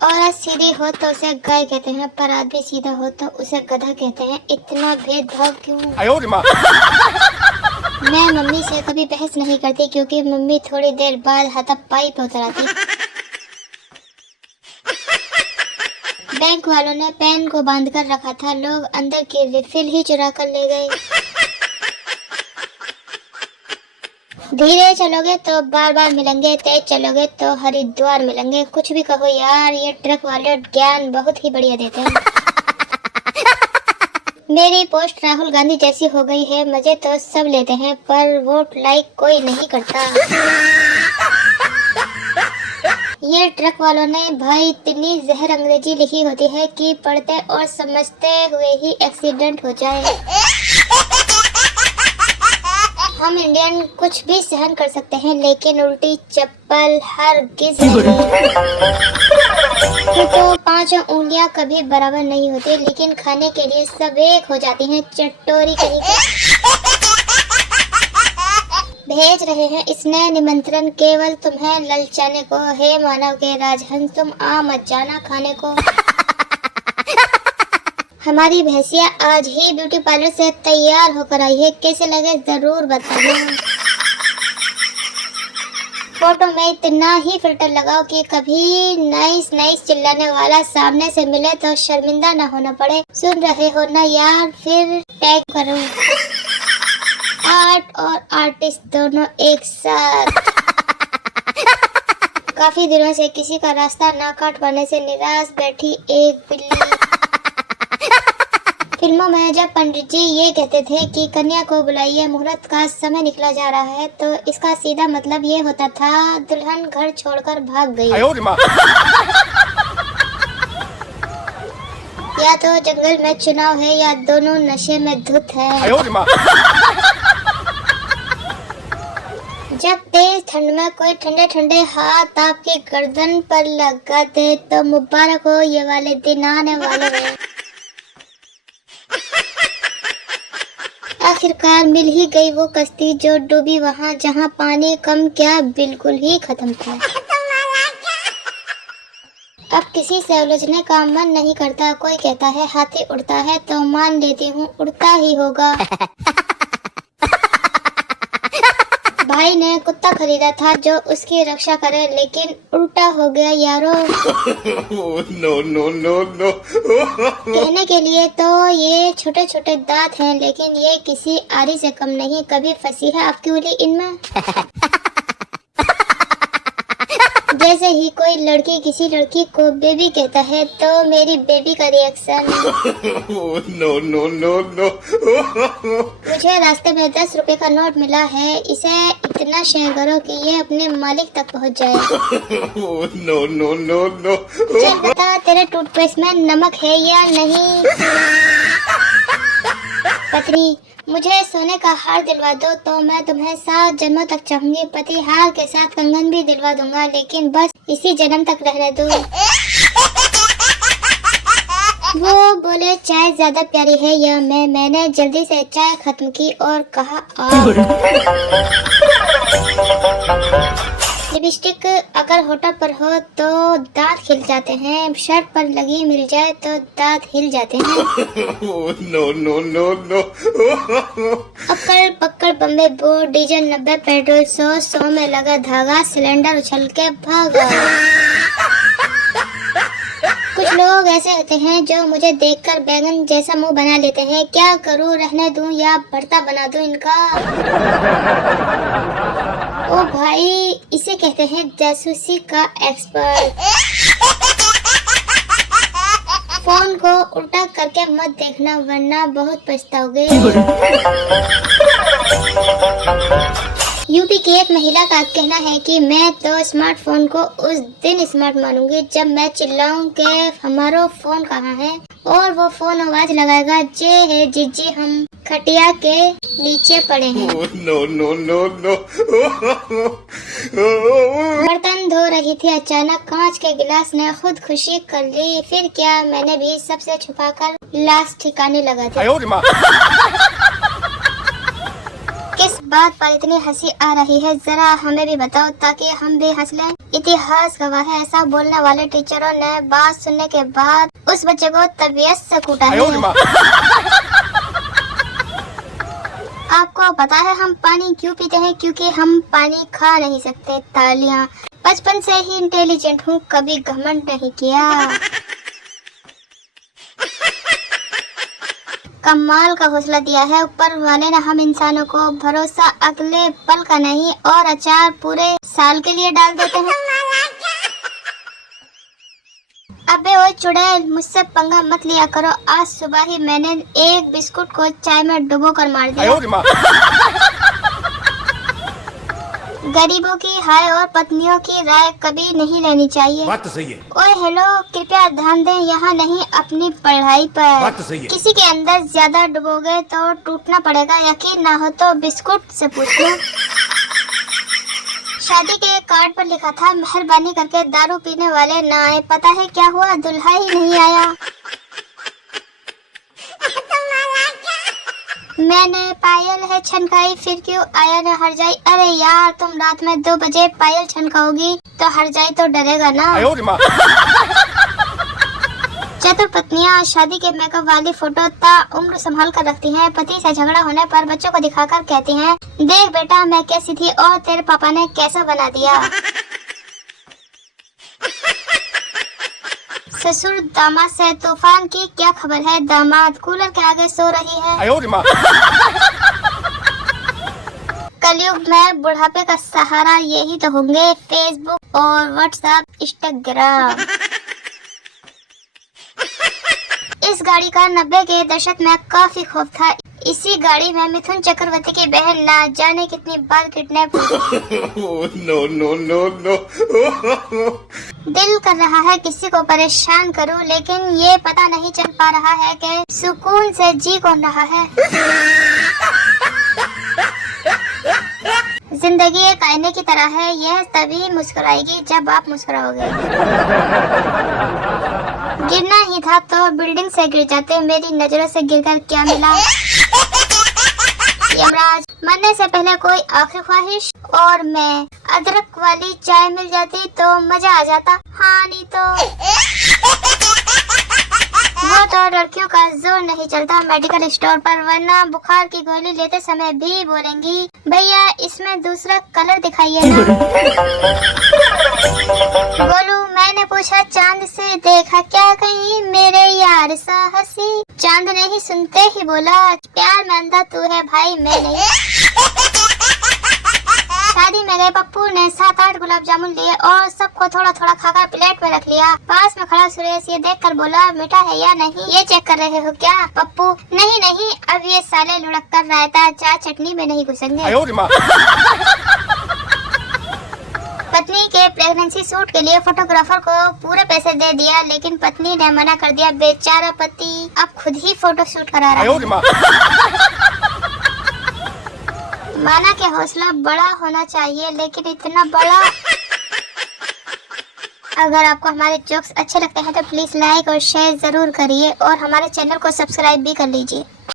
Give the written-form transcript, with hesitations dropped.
औरत सीधी हो तो उसे गाय कहते हैं, पर आदमी सीधा हो तो उसे गधा कहते हैं। इतना भेदभाव क्यों? मैं मम्मी से कभी बहस नहीं करती क्योंकि मम्मी थोड़ी देर बाद हाथापाई पे उतर आती। बैंक वालों ने पेन को बांध कर रखा था, लोग अंदर की रिफिल ही चुरा कर ले गए। धीरे चलोगे तो बार बार मिलेंगे, तेज चलोगे तो हरिद्वार मिलेंगे। कुछ भी कहो यार, ये ट्रक वाले ज्ञान बहुत ही बढ़िया देते हैं। मेरी पोस्ट राहुल गांधी जैसी हो गई है, मजे तो सब लेते हैं पर वोट लाइक कोई नहीं करता। ये ट्रक वालों ने भाई इतनी जहर अंग्रेजी लिखी होती है कि पढ़ते और समझते हुए ही एक्सीडेंट हो जाए। हम इंडियन कुछ भी सहन कर सकते हैं लेकिन उल्टी चप्पल हरगिज नहीं। तो 5 उंगलियां कभी बराबर नहीं होती, लेकिन खाने के लिए सब एक हो जाती हैं। चटोरी कहीं भेज रहे हैं इसने निमंत्रण केवल तुम्हें ललचाने को। हे मानव के राजहंस, तुम आ मत जाना खाने को। हमारी भैंसिया आज ही ब्यूटी पार्लर से तैयार होकर आई है, कैसे लगे जरूर बताना। फोटो में इतना ही फिल्टर लगाओ कि कभी नाइस नाइस चिल्लाने वाला सामने से मिले तो शर्मिंदा ना होना पड़े। सुन रहे हो ना यार, फिर टैग करो। आर्ट और आर्टिस्ट दोनों एक साथ। काफी दिनों से किसी का रास्ता ना काट पाने से निराश बैठी एक बिल्ली। फिल्मों में जब पंडित जी ये कहते थे कि कन्या को बुलाइए, मुहूर्त का समय निकला जा रहा है, तो इसका सीधा मतलब ये होता था दुल्हन घर छोड़कर भाग गई। या तो जंगल में चुनाव है या दोनों नशे में धुत है। जब तेज ठंड में कोई ठंडे ठंडे हाथ आपकी गर्दन पर लगा दे तो मुबारक हो, ये वाले दिन आने वाले हैं। आखिरकार मिल ही गई वो कश्ती जो डूबी वहाँ जहाँ पानी कम क्या बिल्कुल ही खत्म था। अब किसी से उलझने का मन नहीं करता। कोई कहता है हाथी उड़ता है तो मान लेती हूँ उड़ता ही होगा। भाई ने कुत्ता खरीदा था जो उसकी रक्षा करे, लेकिन उल्टा हो गया यारो। नो। कहने के लिए तो ये छोटे छोटे दांत हैं, लेकिन ये किसी आरी से कम नहीं। कभी फंसी है आपकी उंगली इनमें? जैसे ही कोई लड़की किसी लड़की को बेबी कहता है तो मेरी बेबी का रिएक्शन। नो। मुझे रास्ते में 10 रुपए का नोट मिला है, इसे इतना शेयर करो कि ये अपने मालिक तक पहुंच जाए। नो। चल बता, तेरे टूथपेस्ट में नमक है या नहीं? पत्नी, मुझे सोने का हार दिलवा दो तो मैं तुम्हें 7 जन्मों तक चाहूंगी। पति, हार के साथ कंगन भी दिलवा दूंगा, लेकिन बस इसी जन्म तक रहने दो। वो बोले चाय ज्यादा प्यारी है या मैंने जल्दी से चाय खत्म की और कहा लिपस्टिक अगर होठों पर हो तो दांत खिल जाते हैं, शर्ट पर लगी मिल जाए तो दांत हिल जाते हैं। नो। अक्कड़ पक्कड़ बम्बे बोर्ड, डीजल 90, पेट्रोल 100 में लगा धागा, सिलेंडर उछल के भागा। कुछ लोग ऐसे होते हैं जो मुझे देखकर बैगन जैसा मुंह बना लेते हैं। क्या करूं, रहने दूं या भरता बना दूं इनका? ओ भाई, इसे कहते हैं जासूसी का एक्सपर्ट। फोन को उल्टा करके मत देखना वरना बहुत पछताओगे। यूपी की एक महिला का कहना है कि मैं तो स्मार्टफोन को उस दिन स्मार्ट मानूंगी जब मैं चिल्लाऊं कि हमारा फोन कहाँ है, और वो फोन आवाज लगाएगा जे है जीजी हम खटिया के नीचे पड़े हैं। नो। बर्तन धो रही थी, अचानक कांच के गिलास ने खुद खुशी कर ली। फिर क्या, मैंने भी सबसे छुपाकर लाश ठिकाने लगा दी। किस बात पर इतनी हंसी आ रही है, जरा हमें भी बताओ ताकि हम भी हंस लें। इतिहास गवाह है, ऐसा बोलने वाले टीचरों ने बात सुनने के बाद उस बच्चे को तबीयत से कूटा है। आपको पता है हम पानी क्यों पीते हैं? क्योंकि हम पानी खा नहीं सकते। तालियां। बचपन से ही इंटेलिजेंट हूँ, कभी घमंड नहीं किया। कमाल का हौसला दिया है ऊपर वाले ने हम इंसानों को। भरोसा अगले पल का नहीं, और अचार पूरे साल के लिए डाल देते हैं। अबे ओ चुड़ैल, मुझसे पंगा मत लिया करो। आज सुबह ही मैंने एक बिस्कुट को चाय में डुबो कर मार दिया। गरीबों की हाय और पत्नियों की राय कभी नहीं लेनी चाहिए। बात तो सही है। ओए हेलो, कृपया ध्यान दें, यहाँ नहीं अपनी पढ़ाई पर। बात तो सही है। किसी के अंदर ज्यादा डुबोगे तो टूटना पड़ेगा। यकीन ना हो तो बिस्कुट से पूछ लो। शादी के कार्ड पर लिखा था, मेहरबानी करके दारू पीने वाले ना आए। पता है क्या हुआ? दुल्हा ही नहीं आया। मैंने पायल है छनकाई, फिर क्यों आया न हर जाई। अरे यार, तुम रात में 2 बजे पायल छनकाओगी तो हर जाई तो डरेगा ना। चतुर पत्नियां शादी के मेकअप वाली फोटो उम्र संभाल कर रखती हैं। पति से झगड़ा होने पर बच्चों को दिखाकर कहती हैं, देख बेटा मैं कैसी थी और तेरे पापा ने कैसा बना दिया। ससुर दामाद से तूफान की क्या खबर है? दामाद कूलर के आगे सो रही है। कलयुग में बुढ़ापे का सहारा यही तो होंगे, फेसबुक और व्हाट्सएप, इंस्टाग्राम। इस गाड़ी का 90 के दशक में काफी खौफ था। इसी गाड़ी में मिथुन चक्रवर्ती की बहन ना जाने कितनी बार किडनैप हुई। नो। दिल कर रहा है किसी को परेशान करूं, लेकिन ये पता नहीं चल पा रहा है कि सुकून से जी कौन रहा है। जिंदगी एक आईने की तरह है, यह तभी मुस्कुराएगी जब आप मुस्कुराओगे। गिरना ही था तो बिल्डिंग से गिर जाते, मेरी नजरों से गिरकर क्या मिला। यमराज, मरने से पहले कोई आखिरी ख्वाहिश? और मैं अदरक वाली चाय मिल जाती तो मजा आ जाता। हाँ नहीं तो वो तो लड़कियों का जोर नहीं चलता मेडिकल स्टोर पर, वरना बुखार की गोली लेते समय भी बोलेंगी, भैया इसमें दूसरा कलर दिखाइए ना। बोलू, मैंने पूछा चांद से देखा क्या कहीं मेरे यार सा हंसी। चांद ने ही सुनते ही बोला, प्यार में अंधा तू है भाई मैं नहीं। शादी में गए पप्पू ने 7-8 गुलाब जामुन लिए और सबको थोड़ा थोड़ा खाकर प्लेट में रख लिया। पास में खड़ा सुरेश ये देखकर बोला, मीठा है या नहीं? ये चेक कर रहे हो क्या? पप्पू, नहीं, अब ये साले लुढ़क कर रायता चाय चटनी में नहीं घुसेंगे। पत्नी के प्रेगनेंसी शूट के लिए फोटोग्राफर को पूरे पैसे दे दिया, लेकिन पत्नी ने मना कर दिया। बेचारा पति अब खुद ही फोटो शूट करा रहा है। माना कि हौसला बड़ा होना चाहिए, लेकिन इतना बड़ा। अगर आपको हमारे जोक्स अच्छे लगते हैं तो प्लीज लाइक और शेयर जरूर करिए और हमारे चैनल को सब्सक्राइब भी कर लीजिए।